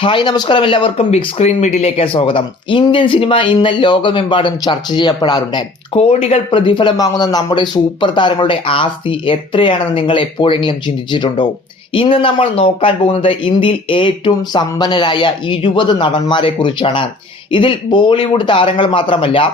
Hi നമസ്കാരം, എല്ലാവർക്കും big screen മീഡിയയിലേക്ക് സ്വാഗതം. ഇന്ത്യൻ സിനിമ ഇന്ന് ലോകമെമ്പാടും ചർച്ച ചെയ്യപ്പെടാറുണ്ട്. കോടികൾ പ്രതിഫലം വാങ്ങുന്ന നമ്മുടെ സൂപ്പർ താരങ്ങളുടെ ആസ്തി എത്രയാണെന്ന് നിങ്ങൾ എപ്പോഴെങ്കിലും ചിന്തിച്ചിട്ടുണ്ടോ? ഇന്ന് നമ്മൾ നോക്കാൻ പോകുന്നത് ഇന്ത്യയിൽ ഏറ്റവും സമ്പന്നരായ 20 നടന്മാരെ കുറിച്ചാണ്. ഇതിൽ ബോളിവുഡ് താരങ്ങൾ മാത്രമല്ല,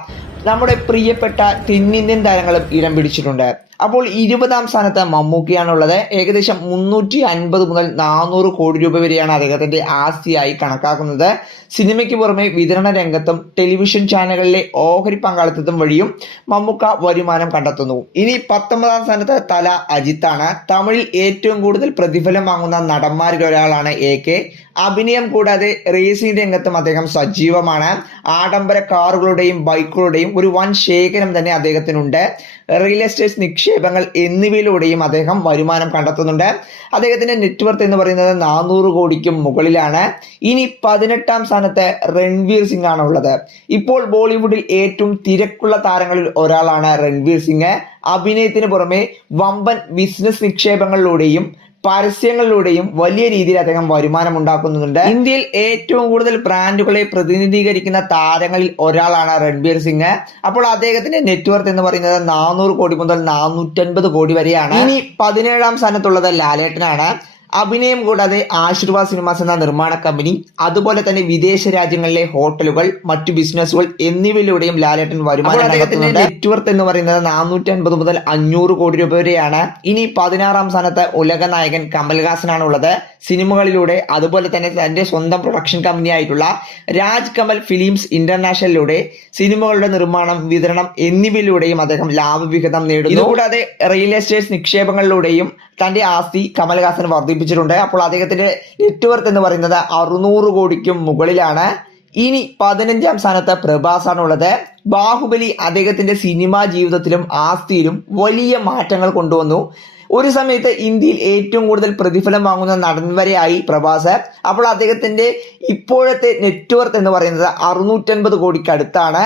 നമ്മുടെ പ്രിയപ്പെട്ട തെന്നിന്ത്യൻ താരങ്ങളും ഇടം പിടിച്ചിട്ടുണ്ട്. അപ്പോൾ 20ാം സ്ഥാനത്ത് മമ്മൂക്കയാണുള്ളത്. ഏകദേശം 350 മുതൽ 400 കോടി രൂപ വരെയാണ് അദ്ദേഹത്തിന്റെ ആസ്തിയായി കണക്കാക്കുന്നത്. സിനിമയ്ക്ക് പുറമെ വിതരണ രംഗത്തും ടെലിവിഷൻ ചാനലുകളിലെ ഓഹരി പങ്കാളിത്തം വഴിയും മമ്മൂക്ക വരുമാനം കണ്ടെത്തുന്നു. ഇനി 19ാം സ്ഥാനത്ത് തല അജിത്താണ്. തമിഴിൽ ഏറ്റവും കൂടുതൽ പ്രതിഫലം വാങ്ങുന്ന നടന്മാരിൽ ഒരാളാണ് AK. അഭിനയം കൂടാതെ റേസിംഗ് രംഗത്തും അദ്ദേഹം സജീവമാണ്. ആഡംബര കാറുകളുടെയും ബൈക്കുകളുടെയും ഒരു വൻ ശേഖരം തന്നെ അദ്ദേഹത്തിനുണ്ട്. റിയൽ എസ്റ്റേറ്റ് നിക്ഷേപങ്ങൾ എന്നിവയിലൂടെയും അദ്ദേഹം വരുമാനം കണ്ടെത്തുന്നുണ്ട്. അദ്ദേഹത്തിന്റെ നെറ്റ്വർത്ത് എന്ന് പറയുന്നത് 400 കോടിക്കും മുകളിലാണ്. ഇനി 18ാം സ്ഥാനത്ത് രൺവീർ സിംഗ് ആണ് ഉള്ളത്. ഇപ്പോൾ ബോളിവുഡിൽ ഏറ്റവും തിരക്കുള്ള താരങ്ങളിൽ ഒരാളാണ് രൺവീർ സിംഗ്. അഭിനയത്തിന് പുറമെ വമ്പൻ ബിസിനസ് നിക്ഷേപങ്ങളിലൂടെയും പരസ്യങ്ങളിലൂടെയും വലിയ രീതിയിൽ അദ്ദേഹം വരുമാനം ഉണ്ടാക്കുന്നുണ്ട്. ഇന്ത്യയിൽ ഏറ്റവും കൂടുതൽ ബ്രാൻഡുകളെ പ്രതിനിധീകരിക്കുന്ന താരങ്ങളിൽ ഒരാളാണ് രൺവീർ സിംഗ്. അപ്പോൾ അദ്ദേഹത്തിന്റെ നെറ്റ്വർത്ത് എന്ന് പറയുന്നത് 400 കോടി മുതൽ 450 കോടി വരെയാണ്. ഇനി 17ാം സ്ഥാനത്തുള്ളത് ലാലേട്ടനാണ്. അഭിനയം കൂടാതെ ആശീർവാദ് സിനിമാസ് എന്ന നിർമ്മാണ കമ്പനി, അതുപോലെ തന്നെ വിദേശ രാജ്യങ്ങളിലെ ഹോട്ടലുകൾ, മറ്റു ബിസിനസ്സുകൾ എന്നിവയിലൂടെയും ലാലേട്ടൻ വരുമാനം കണ്ടെത്തുന്നുണ്ട്. നെറ്റ്വർത്ത് എന്ന് പറയുന്നത് 450 മുതൽ 500 കോടി രൂപ വരെയാണ്. ഇനി 16ാം സ്ഥാനത്ത് ഉലക നായകൻ കമൽഹാസനാണ് ഉള്ളത്. സിനിമകളിലൂടെ അതുപോലെ തന്നെ തന്റെ സ്വന്തം പ്രൊഡക്ഷൻ കമ്പനി ആയിട്ടുള്ള രാജ് കമൽ ഫിലിംസ് ഇന്റർനാഷണലിലൂടെ സിനിമകളുടെ നിർമ്മാണം, വിതരണം എന്നിവയിലൂടെയും അദ്ദേഹം ലാഭവിഹിതം നേടുന്നു. ഇതുകൂടാതെ റിയൽ എസ്റ്റേറ്റ് നിക്ഷേപങ്ങളിലൂടെയും തന്റെ ആസ്തി കമൽഹാസൻ വർദ്ധിപ്പിച്ചിട്ടുണ്ട്. അപ്പോൾ അദ്ദേഹത്തിന്റെ നെറ്റ്വർത്ത് എന്ന് പറയുന്നത് 600 കോടിക്കും മുകളിലാണ്. ഇനി 15ാം സ്ഥാനത്ത് പ്രഭാസ് ആണുള്ളത്. ബാഹുബലി അദ്ദേഹത്തിന്റെ സിനിമാ ജീവിതത്തിലും ആസ്തിയിലും വലിയ മാറ്റങ്ങൾ കൊണ്ടുവന്നു. ഒരു സമയത്ത് ഇന്ത്യയിൽ ഏറ്റവും കൂടുതൽ പ്രതിഫലം വാങ്ങുന്ന നടൻ വരെയായി പ്രഭാസ്. അപ്പോൾ അദ്ദേഹത്തിന്റെ ഇപ്പോഴത്തെ നെറ്റ്വർത്ത് എന്ന് പറയുന്നത് 650 കോടിക്ക് അടുത്താണ്.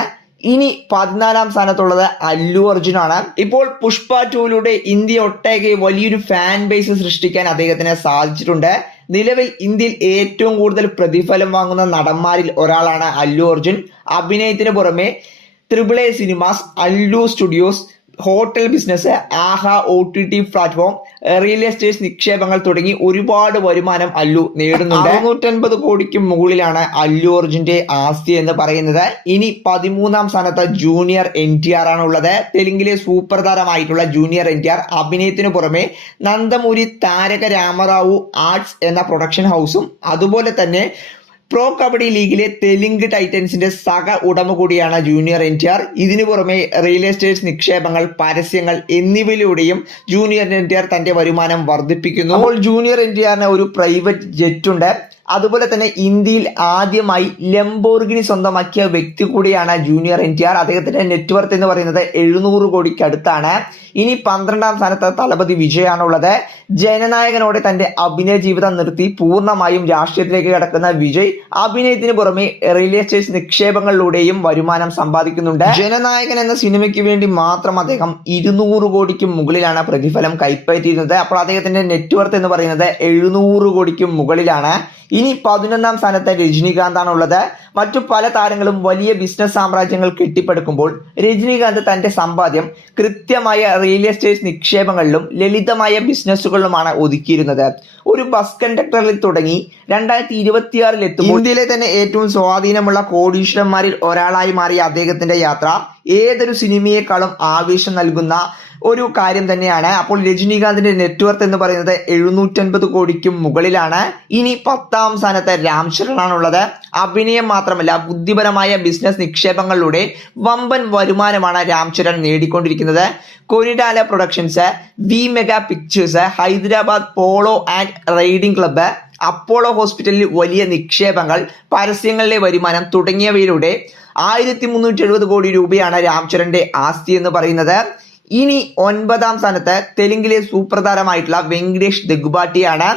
ഇനി 14ാം സ്ഥാനത്തുള്ളത് അല്ലു അർജുനാണ്. ഇപ്പോൾ പുഷ്പ 2 ഇന്ത്യ ഒട്ടാകെ വലിയൊരു ഫാൻ ബേസ് സൃഷ്ടിക്കാൻ അദ്ദേഹത്തിന് സാധിച്ചിട്ടുണ്ട്. നിലവിൽ ഇന്ത്യയിൽ ഏറ്റവും കൂടുതൽ പ്രതിഫലം വാങ്ങുന്ന നടന്മാരിൽ ഒരാളാണ് അല്ലു അർജുൻ. അഭിനയത്തിന് പുറമെ AAA cinemas, Allu studios, hotel business, Aha OTT platform, real estate നിക്ഷേപങ്ങൾ തുടങ്ങി ഒരുപാട് വരുമാനം അല്ലു നേടുന്നുണ്ട്. 650 കോടിക്കും മുകളിലാണ് അല്ലു അർജുന്റെ ആസ്തി എന്ന് പറയുന്നത്. ഇനി 13ാം സ്ഥാനത്ത് ജൂനിയർ NTR ആണ് ഉള്ളത്. തെലുങ്കിലെ സൂപ്പർ താരമായിട്ടുള്ള ജൂനിയർ NTR അഭിനയത്തിന് പുറമെ നന്ദമൂരി താരക രാമറാവു ആർട്സ് എന്ന പ്രൊഡക്ഷൻ ഹൗസും, അതുപോലെ തന്നെ പ്രോ കബഡി ലീഗിലെ തെലുങ്ക് ടൈറ്റൻസിന്റെ സഹ ഉടമ കൂടിയാണ് ജൂനിയർ NTR. ഇതിനു പുറമെ റിയൽ എസ്റ്റേറ്റ് നിക്ഷേപങ്ങൾ, പരസ്യങ്ങൾ എന്നിവയിലൂടെയും ജൂനിയർ NTR തന്റെ വരുമാനം വർദ്ധിപ്പിക്കുന്നു. അപ്പോൾ ജൂനിയർ NTRന് ഒരു പ്രൈവറ്റ് ജെറ്റ് ഉണ്ട്. അതുപോലെ തന്നെ ഇന്ത്യയിൽ ആദ്യമായി ലംബോർഗിനി സ്വന്തമാക്കിയ വ്യക്തി കൂടിയാണ് ജൂനിയർ NTR. അദ്ദേഹത്തിന്റെ നെറ്റ്വർത്ത് എന്ന് പറയുന്നത് 700 കോടിക്ക് അടുത്താണ്. ഇനി 12ാം സ്ഥാനത്ത് തലപതി വിജയ് ആണുള്ളത്. ജനനായകനോടെ തന്റെ അഭിനയ ജീവിതം നിർത്തി പൂർണ്ണമായും രാഷ്ട്രീയത്തിലേക്ക് കടക്കുന്ന വിജയ് അഭിനയത്തിന് പുറമെ റിയൽ എസ്റ്റേറ്റ് നിക്ഷേപങ്ങളിലൂടെയും വരുമാനം സമ്പാദിക്കുന്നുണ്ട്. ജനനായകൻ എന്ന സിനിമയ്ക്ക് വേണ്ടി മാത്രം അദ്ദേഹം 200 കോടിക്കും മുകളിലാണ് പ്രതിഫലം കൈപ്പറ്റിയിരുന്നത്. അപ്പോൾ അദ്ദേഹത്തിന്റെ നെറ്റ്വർത്ത് എന്ന് പറയുന്നത് 700 കോടിക്കും മുകളിലാണ്. ഇനി 11ാം സ്ഥാനത്ത് രജനീകാന്ത് ആണുള്ളത്. മറ്റു പല താരങ്ങളും വലിയ ബിസിനസ് സാമ്രാജ്യങ്ങൾ കെട്ടിപ്പടുക്കുമ്പോൾ രജനീകാന്ത് തന്റെ സമ്പാദ്യം കൃത്യമായ റിയൽ എസ്റ്റേറ്റ് നിക്ഷേപങ്ങളിലും ലളിതമായ ബിസിനസ്സുകളിലുമാണ് ഒതുക്കിയിരുന്നത്. ഒരു ബസ് കണ്ടക്ടറിൽ തുടങ്ങി 2026 എത്തുമ്പോൾ ഇന്ത്യയിലെ തന്നെ ഏറ്റവും സ്വാധീനമുള്ള കോടീശ്വരന്മാരിൽ ഒരാളായി മാറിയ അദ്ദേഹത്തിന്റെ യാത്ര ഏതൊരു സിനിമയെക്കാളും ആവേശം നൽകുന്ന ഒരു കാര്യം തന്നെയാണ്. അപ്പോൾ രജനീകാന്തിന്റെ നെറ്റ്വർത്ത് എന്ന് പറയുന്നത് 750 കോടിക്കും മുകളിലാണ്. ഇനി 10ാം സ്ഥാനത്ത് രാം ചരൺ ആണുള്ളത്. അഭിനയം മാത്രമല്ല, ബുദ്ധിപരമായ ബിസിനസ് നിക്ഷേപങ്ങളിലൂടെ വമ്പൻ വരുമാനമാണ് രാം ചരൺ നേടിക്കൊണ്ടിരിക്കുന്നത്. Konidela productions, V mega pictures, Hyderabad polo and riding club, Apollo ഹോസ്പിറ്റലിൽ വലിയ നിക്ഷേപങ്ങൾ, പരസ്യങ്ങളിലെ വരുമാനം തുടങ്ങിയവയിലൂടെ 1370 കോടി രൂപയാണ് രാം ചരന്റെ ആസ്തി എന്ന് പറയുന്നത്. ഇനി 9ാം സ്ഥാനത്ത് തെലുങ്കിലെ സൂപ്പർ താരമായിട്ടുള്ള വെങ്കടേഷ് ദഗ്ബാട്ടിയാണ്.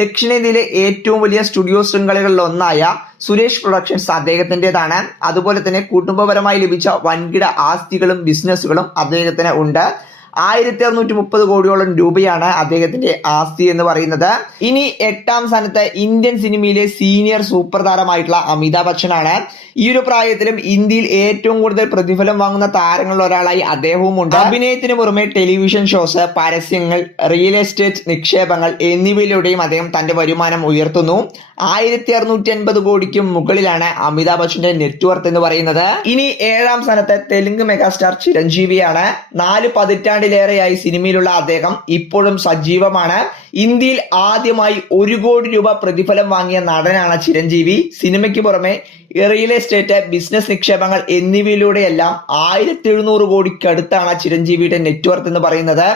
ദക്ഷിണേന്ത്യയിലെ ഏറ്റവും വലിയ സ്റ്റുഡിയോ ശൃംഖലകളിൽ ഒന്നായ സുരേഷ് പ്രൊഡക്ഷൻസ് അദ്ദേഹത്തിൻ്റെതാണ്. അതുപോലെ തന്നെ കുടുംബപരമായി ലഭിച്ച വൻകിട ആസ്തികളും ബിസിനസ്സുകളും അദ്ദേഹത്തിന് ഉണ്ട്. 1630 കോടിയോളം രൂപയാണ് അദ്ദേഹത്തിന്റെ ആസ്തി എന്ന് പറയുന്നത്. ഇനി 8ാം സ്ഥാനത്ത് ഇന്ത്യൻ സിനിമയിലെ സീനിയർ സൂപ്പർ താരമായിട്ടുള്ള അമിതാഭ് ബച്ചനാണ്. ഈ ഒരു പ്രായത്തിലും ഇന്ത്യയിൽ ഏറ്റവും കൂടുതൽ പ്രതിഫലം വാങ്ങുന്ന താരങ്ങളിൽ ഒരാളായി അദ്ദേഹവും ഉണ്ട്. അഭിനയത്തിന് പുറമെ ടെലിവിഷൻ ഷോസ്, പരസ്യങ്ങൾ, റിയൽ എസ്റ്റേറ്റ് നിക്ഷേപങ്ങൾ എന്നിവയിലൂടെയും അദ്ദേഹം തന്റെ വരുമാനം ഉയർത്തുന്നു. 1650 കോടിക്കും മുകളിലാണ് അമിതാഭ് ബച്ചന്റെ നെറ്റ്വർത്ത് എന്ന് പറയുന്നത്. ഇനി 7ാം സ്ഥാനത്ത് തെലുങ്ക് മെഗാസ്റ്റാർ ചിരഞ്ജീവിയാണ്. 4 പതിറ്റാണ്ടിലേറെയായി സിനിമയിലുള്ള അദ്ദേഹം ഇപ്പോഴും സജീവമാണ്. ഇന്ത്യയിൽ ആദ്യമായി 1 കോടി രൂപ പ്രതിഫലം വാങ്ങിയ നടനാണ് ചിരഞ്ജീവി. സിനിമയ്ക്ക് പുറമെ റിയൽ എസ്റ്റേറ്റ്, ബിസിനസ് നിക്ഷേപങ്ങൾ എന്നിവയിലൂടെയെല്ലാം 1700 കോടിക്കടുത്താണ് ചിരഞ്ജീവിയുടെ നെറ്റ്വർത്ത് എന്ന് പറയുന്നത്.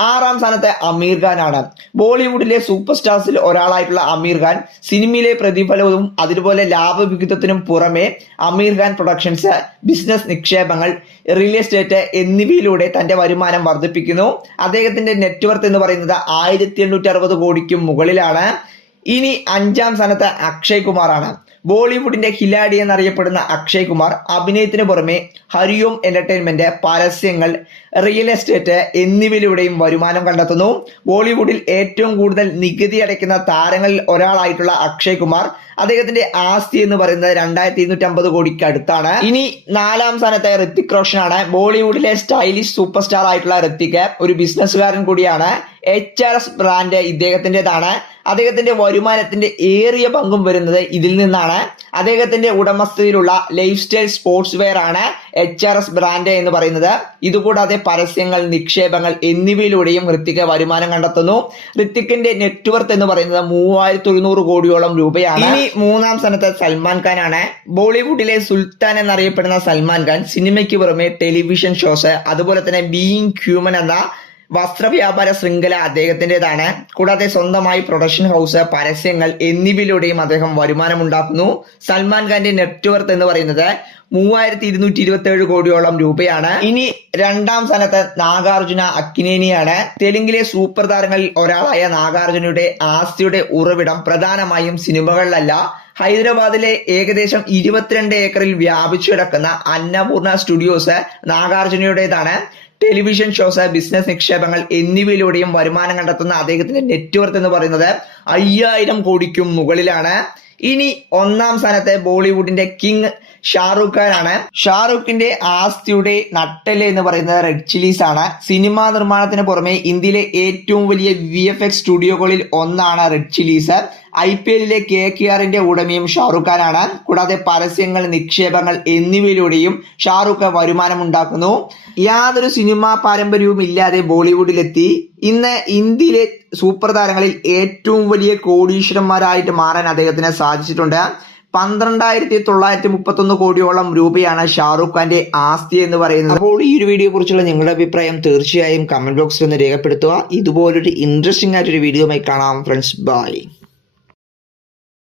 6ാം സ്ഥാനത്ത് അമീർ ഖാൻ ആണ്. ബോളിവുഡിലെ സൂപ്പർ സ്റ്റാർസിൽ ഒരാളായിട്ടുള്ള അമീർ ഖാൻ സിനിമയിലെ പ്രതിഫലവും അതുപോലെ ലാഭവിഹിതത്തിനും പുറമെ അമീർ ഖാൻ പ്രൊഡക്ഷൻസ്, ബിസിനസ് നിക്ഷേപങ്ങൾ, റിയൽ എസ്റ്റേറ്റ് എന്നിവയിലൂടെ തന്റെ വരുമാനം വർദ്ധിപ്പിക്കുന്നു. അദ്ദേഹത്തിന്റെ നെറ്റ്വർത്ത് എന്ന് പറയുന്നത് 1860 കോടിക്കും മുകളിലാണ്. ഇനി 5ാം സ്ഥാനത്ത് അക്ഷയ് കുമാർ ആണ്. ബോളിവുഡിന്റെ ഖിലാഡി എന്നറിയപ്പെടുന്ന അക്ഷയ് കുമാർ അഭിനയത്തിന് പുറമെ ഹരിയോം എന്റർടൈൻമെന്റ്, പരസ്യങ്ങൾ, റിയൽ എസ്റ്റേറ്റ് എന്നിവയിലൂടെയും വരുമാനം കണ്ടെത്തുന്നു. ബോളിവുഡിൽ ഏറ്റവും കൂടുതൽ നികുതി അടയ്ക്കുന്ന താരങ്ങളിൽ ഒരാളായിട്ടുള്ള അക്ഷയ് കുമാർ അദ്ദേഹത്തിന്റെ ആസ്തി എന്ന് പറയുന്നത് 2250 കോടിക്ക് അടുത്താണ്. ഇനി 4ാം സ്ഥാനത്ത് ഋത്തിക് റോഷൻ ആണ്. ബോളിവുഡിലെ സ്റ്റൈലിഷ് സൂപ്പർ സ്റ്റാർ ആയിട്ടുള്ള ഋത്തിക് ഒരു ബിസിനസ്സുകാരൻ കൂടിയാണ്. HRS ബ്രാൻഡ് ഇദ്ദേഹത്തിൻ്റെതാണ്. അദ്ദേഹത്തിന്റെ വരുമാനത്തിന്റെ ഏറിയ പങ്കും വരുന്നത് ഇതിൽ നിന്നാണ്. അദ്ദേഹത്തിന്റെ ഉടമസ്ഥതയിലുള്ള ലൈഫ് സ്റ്റൈൽ സ്പോർട്സ് വെയർ ആണ് HRS ബ്രാൻഡ് എന്ന് പറയുന്നത്. ഇതുകൂടാതെ പരസ്യങ്ങൾ, നിക്ഷേപങ്ങൾ എന്നിവയിലൂടെയും ഋത്തിക് വരുമാനം കണ്ടെത്തുന്നു. ഋത്തിക്കിന്റെ നെറ്റ്വർത്ത് എന്ന് പറയുന്നത് 3100 കോടിയോളം രൂപയാണ്. ഇനി 3ാം സ്ഥാനത്ത് സൽമാൻ ഖാൻ ആണ്. ബോളിവുഡിലെ സുൽത്താൻ എന്നറിയപ്പെടുന്ന സൽമാൻ ഖാൻ സിനിമയ്ക്ക് പുറമെ ടെലിവിഷൻ ഷോസ്, അതുപോലെ തന്നെ ബീയിങ് ഹ്യൂമൻ എന്ന വസ്ത്രവ്യാപാര ശൃംഖല അദ്ദേഹത്തിൻ്റെതാണ്. കൂടാതെ സ്വന്തമായി പ്രൊഡക്ഷൻ ഹൗസ്, പരസ്യങ്ങൾ എന്നിവയിലൂടെയും അദ്ദേഹം വരുമാനം ഉണ്ടാക്കുന്നു. സൽമാൻ ഖാന്റെ നെറ്റ്വർത്ത് എന്ന് പറയുന്നത് 3227 കോടിയോളം രൂപയാണ്. ഇനി 2ാം സ്ഥാനത്ത് നാഗാർജുന അക്കിനേനിയാണ്. തെലുങ്കിലെ സൂപ്പർ താരങ്ങളിൽ ഒരാളായ നാഗാർജുനയുടെ ആസ്തിയുടെ ഉറവിടം പ്രധാനമായും സിനിമകളിലല്ല, ഹൈദരാബാദിലെ ഏകദേശം 22 ഏക്കറിൽ വ്യാപിച്ചു കിടക്കുന്ന അന്നപൂർണ സ്റ്റുഡിയോസ് നാഗാർജുനയുടേതാണ്. ടെലിവിഷൻ ഷോസ്, ബിസിനസ് നിക്ഷേപങ്ങൾ എന്നിവയിലൂടെയും വരുമാനം കണ്ടെത്തുന്ന അദ്ദേഹത്തിന്റെ നെറ്റ്വർത്ത് എന്ന് പറയുന്നത് 5000 കോടിക്കും മുകളിലാണ്. ഇനി 1ാം സ്ഥാനത്ത് ബോളിവുഡിന്റെ കിങ് ഷാറൂഖ് ഖാൻ ആണ്. ഷാറൂഖിന്റെ ആസ്തിയുടെ നട്ടെല്ല് എന്ന് പറയുന്നത് റെഡ് ചില്ലീസ് ആണ്. സിനിമാ നിർമ്മാണത്തിന് പുറമെ ഇന്ത്യയിലെ ഏറ്റവും വലിയ VFX സ്റ്റുഡിയോകളിൽ ഒന്നാണ് റെഡ് ചില്ലീസ്. IPLലെ KKRന്റെ ഉടമയും ഷാറൂഖ് ഖാൻ ആണ്. കൂടാതെ പരസ്യങ്ങൾ, നിക്ഷേപങ്ങൾ എന്നിവയിലൂടെയും ഷാറൂഖ് വരുമാനം ഉണ്ടാക്കുന്നു. യാതൊരു സിനിമാ പാരമ്പര്യവും ഇല്ലാതെ ബോളിവുഡിലെത്തി ഇന്ന് ഇന്ത്യയിലെ സൂപ്പർ താരങ്ങളിൽ ഏറ്റവും വലിയ കോടീശ്വരന്മാരായിട്ട് മാറാൻ അദ്ദേഹത്തിന് സാധിച്ചിട്ടുണ്ട്. 12931 കോടിയോളം രൂപയാണ് ഷാറൂഖ് ഖാന്റെ ആസ്തി എന്ന് പറയുന്നത്. അപ്പോൾ ഈ ഒരു വീഡിയോയെ കുറിച്ചുള്ള നിങ്ങളുടെ അഭിപ്രായം തീർച്ചയായും കമന്റ് ബോക്സിൽ ഒന്ന് രേഖപ്പെടുത്തുക. ഇതുപോലൊരു ഇൻട്രസ്റ്റിംഗ് ആയിട്ടൊരു വീഡിയോയുമായി കാണാം ഫ്രണ്ട്സ്. ബൈ.